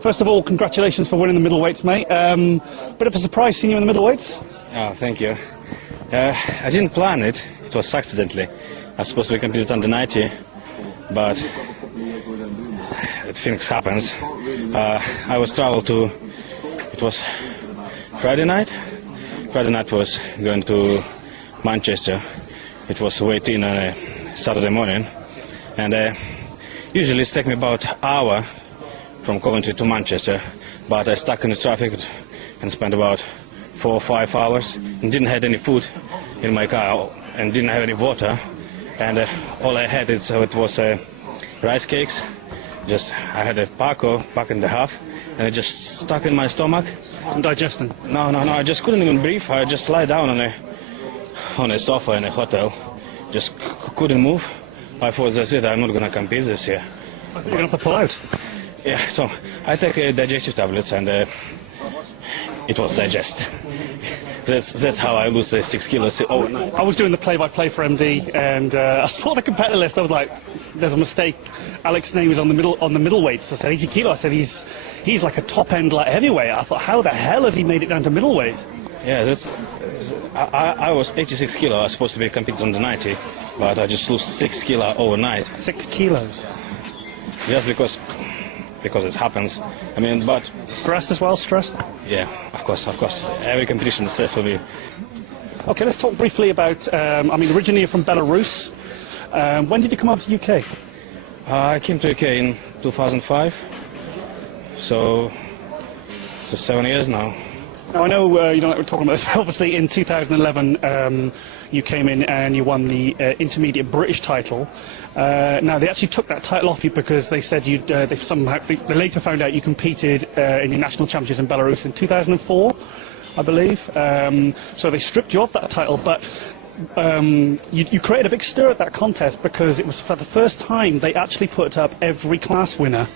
First of all, congratulations for winning the middleweights, mate. Bit of a surprise seeing you in the middleweights. Oh, thank you. I didn't plan it. It was accidentally. I was supposed to be competing under 90, but things happens. I was traveled to. It was Friday night. Friday night was going to Manchester. It was weight in on a Saturday morning, and usually it's take me about an hour from Coventry to Manchester, but I stuck in the traffic and spent about 4 or 5 hours and didn't have any food in my car and didn't have any water, and all I had it was rice cakes. I had a pack and a half, and it just stuck in my stomach. Digesting? No, I just couldn't even breathe. I just lie down on a sofa in a hotel, just couldn't move. I thought, that's it, I'm not going to compete this year. I think you're going to have to pull out. Yeah, so I take digestive tablets, and it was digest. That's how I lose 6 kilos overnight. I was doing the play-by-play for MD, and I saw the competitor list. I was like, "There's a mistake. Alex's name is on the middleweights." I said, "80 kilo." I said, "He's like a top-end heavyweight." I thought, "How the hell has he made it down to middleweight?" Yeah, I was 86 kilo. I was supposed to be competing on the 90, but I just lose 6 kilo overnight. 6 kilos. Just because it happens. I mean, but Stress as well. Stress. Yeah, of course. Every competition is stress for me. Okay, let's talk briefly about. Originally you're from Belarus. When did you come over to UK? I came to UK in 2005, so 7 years now. Now I know you don't like we're talking about this. Obviously, in 2011, you came in and you won the intermediate British title. Now they actually took that title off you because they said they later found out you competed in the national championships in Belarus in 2004, I believe. So they stripped you of that title, but you created a big stir at that contest because it was for the first time they actually put up every class winner.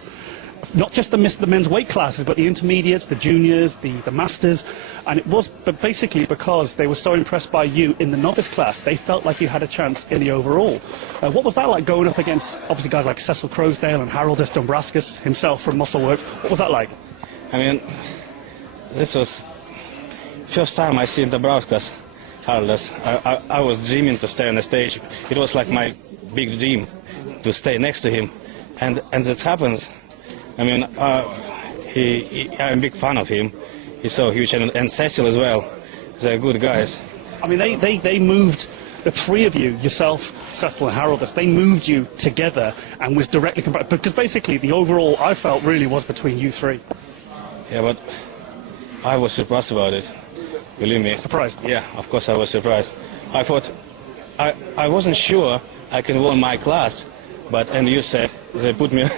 Not just the men's weight classes, but the intermediates, the juniors, the masters, and it was basically because they were so impressed by you in the novice class, they felt like you had a chance in the overall. What was that like going up against, obviously, guys like Cecil Crosdale and Haroldas Dombrovskis himself from Muscleworks? What was that like? I mean, this was first time I seen Dombrovskis, Haroldas. I was dreaming to stay on the stage. It was like my big dream to stay next to him, and this happens. I mean, I'm a big fan of him. He's so huge, and Cecil as well. They're good guys. I mean, they moved the three of you, yourself, Cecil and Haroldas, they moved you together and was directly compared, because basically the overall, I felt, really was between you three. Yeah, but I was surprised about it. Believe me. Surprised? Yeah, of course I was surprised. I thought, I wasn't sure I can win my class, and you said they put me...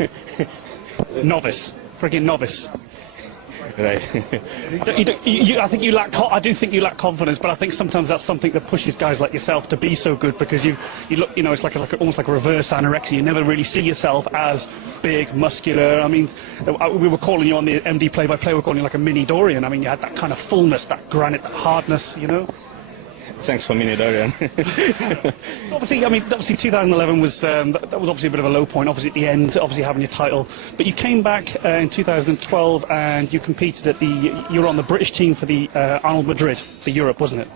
Novice, friggin' novice. Right. I do think you lack confidence, but I think sometimes that's something that pushes guys like yourself to be so good, because you look, it's almost like a reverse anorexia. You never really see yourself as big, muscular. I mean, we were calling you on the MD play-by-play, we were calling you like a mini Dorian. I mean, you had that kind of fullness, that granite, that hardness, Thanks for mini Dorian. So obviously 2011 was that was obviously a bit of a low point. Obviously at the end, obviously having your title, but you came back in 2012 and you competed at you were on the British team for the Arnold Madrid, the Europe, wasn't it?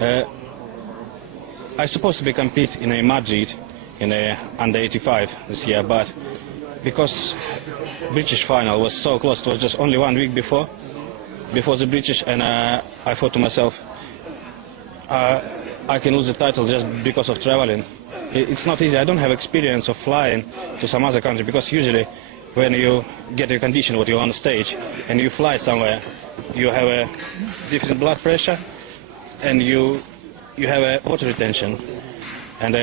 Yeah. I was supposed to be compete in a Madrid in a under 85 this year, but because British final was so close, it was just only 1 week before the British, and I thought to myself, I can lose the title just because of traveling. It's not easy. I don't have experience of flying to some other country, because usually when you get your condition, what you're on stage, and you fly somewhere, you have a different blood pressure, and you have a water retention. And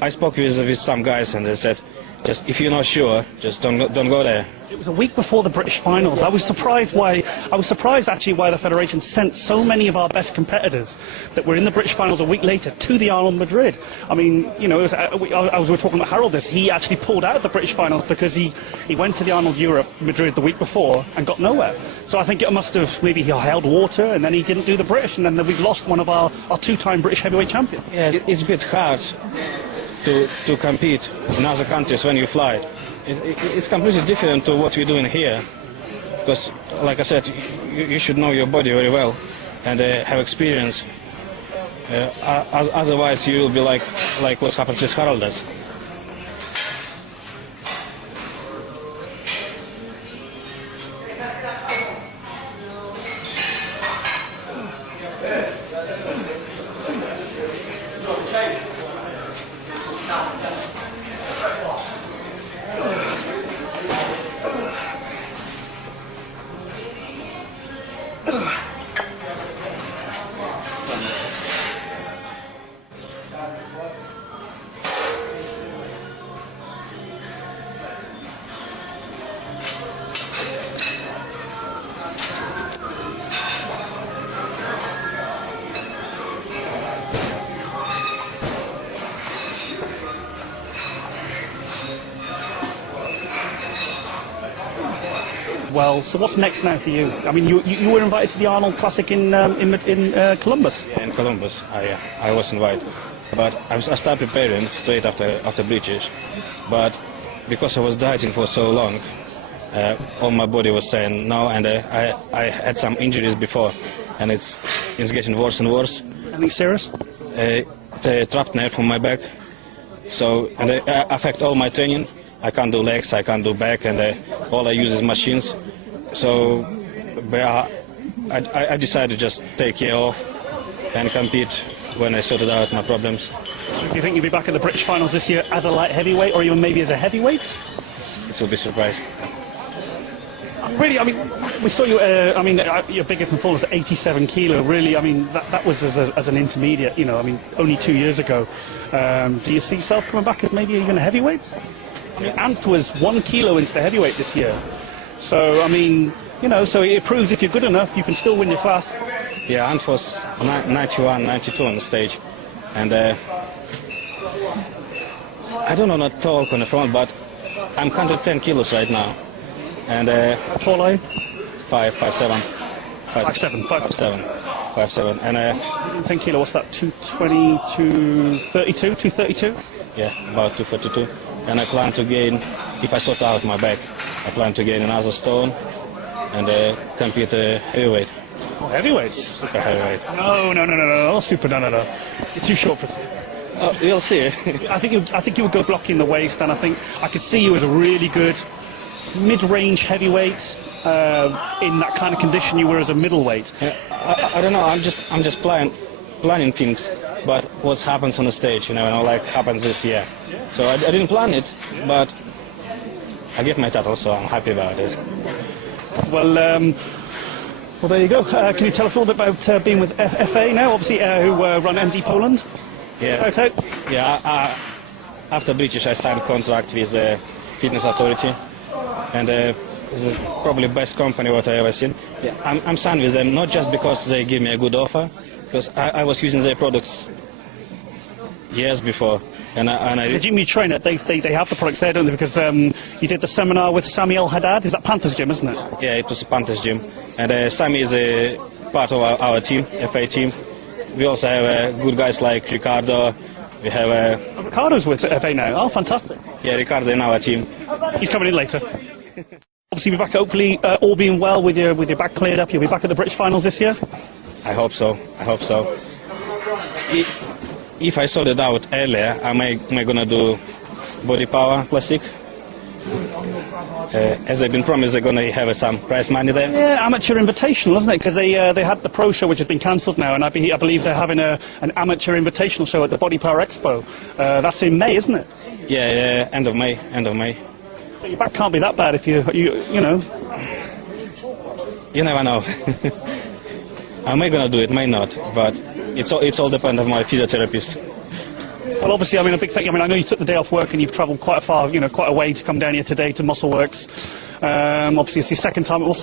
I spoke with some guys, and they said, just if you're not sure, just don't go there. It was a week before the British finals. I was surprised actually why the Federation sent so many of our best competitors that were in the British finals a week later to the Arnold Madrid. I mean, we were talking about Haroldas. He actually pulled out of the British finals because he went to the Arnold Europe Madrid the week before and got nowhere. So I think it must have, maybe he held water and then he didn't do the British, and then we've lost one of our two-time British heavyweight champions. Yeah, it's a bit hard to compete in other countries when you fly. It's completely different to what we're doing here. Because, like I said, you should know your body very well and have experience. Otherwise, you will be like what happens with Harald does. Well, so what's next now for you? I mean, you were invited to the Arnold Classic in Columbus. Yeah, in Columbus, I was invited, but I started preparing straight after British. But because I was dieting for so long, all my body was saying no, and I had some injuries before, and it's getting worse and worse. Anything serious? The trapped nerve from my back, so and it affect all my training. I can't do legs, I can't do back, and all I use is machines. So I decided to just take a year off and compete when I sorted out my problems. So do you think you'll be back at the British finals this year as a light heavyweight, or even maybe as a heavyweight? This will be a surprise. Really, I mean, we saw you, your biggest and fullest 87 kilo, really, I mean, that was as an intermediate, you know, I mean, only 2 years ago. Do you see yourself coming back as maybe even a heavyweight? I mean, Anth was 1 kilo into the heavyweight this year. So, I mean, you know, so it proves if you're good enough, you can still win your class. Yeah, Anth was 91, 92 on the stage. And I don't know, not talk on the front, but I'm 110 kilos right now. And how tall are you? 5'7". 5'7". And 10 kilo, what's that, 220, 232, 232? Yeah, about 242. And I plan to gain, if I sort out my back, I plan to gain another stone and compete heavyweight. Oh, heavyweights? Super heavyweight. No, super, no. You're too short for... Oh, you'll see. I think you would go blocking the waist, and I could see you as a really good mid-range heavyweight in that kind of condition you were as a middleweight. Yeah, I don't know. I'm just planning things, but what happens on the stage, you know, like happens this year. So I didn't plan it, but I get my title, so I'm happy about it. Well, there you go. Can you tell us a little bit about being with FA now? Obviously, who run MD Poland. Yeah. Yeah. After British, I signed a contract with the Fitness Authority, and it's probably the best company what I ever seen. Yeah, I'm signed with them not just because they give me a good offer, because I was using their products years before. The gym you train at, they have the products there, don't they? Because you did the seminar with Samuel Haddad. Is that Panthers Gym, isn't it? Yeah, it was a Panthers Gym. And Sammy is a part of our team, FA team. We also have good guys like Ricardo. We have... Ricardo's with FA now. Oh, fantastic. Yeah, Ricardo in our team. He's coming in later. Obviously, you'll be back, hopefully, all being well with your back cleared up. You'll be back at the British finals this year? I hope so. If I sort it out earlier, am I going to do Body Power Classic? As they've been promised, they're going to have some prize money there. Yeah, amateur invitational, isn't it? Because they had the pro show, which has been cancelled now, and I believe they're having an amateur invitational show at the Body Power Expo. That's in May, isn't it? Yeah, end of May. So your back can't be that bad if you know. You never know. I may going to do it, may not, but it's all depend on my physiotherapist. Well, obviously, I mean, a big thing. I mean, I know you took the day off work and you've travelled quite a way to come down here today to Muscleworks. Obviously, it's your second time at Muscleworks.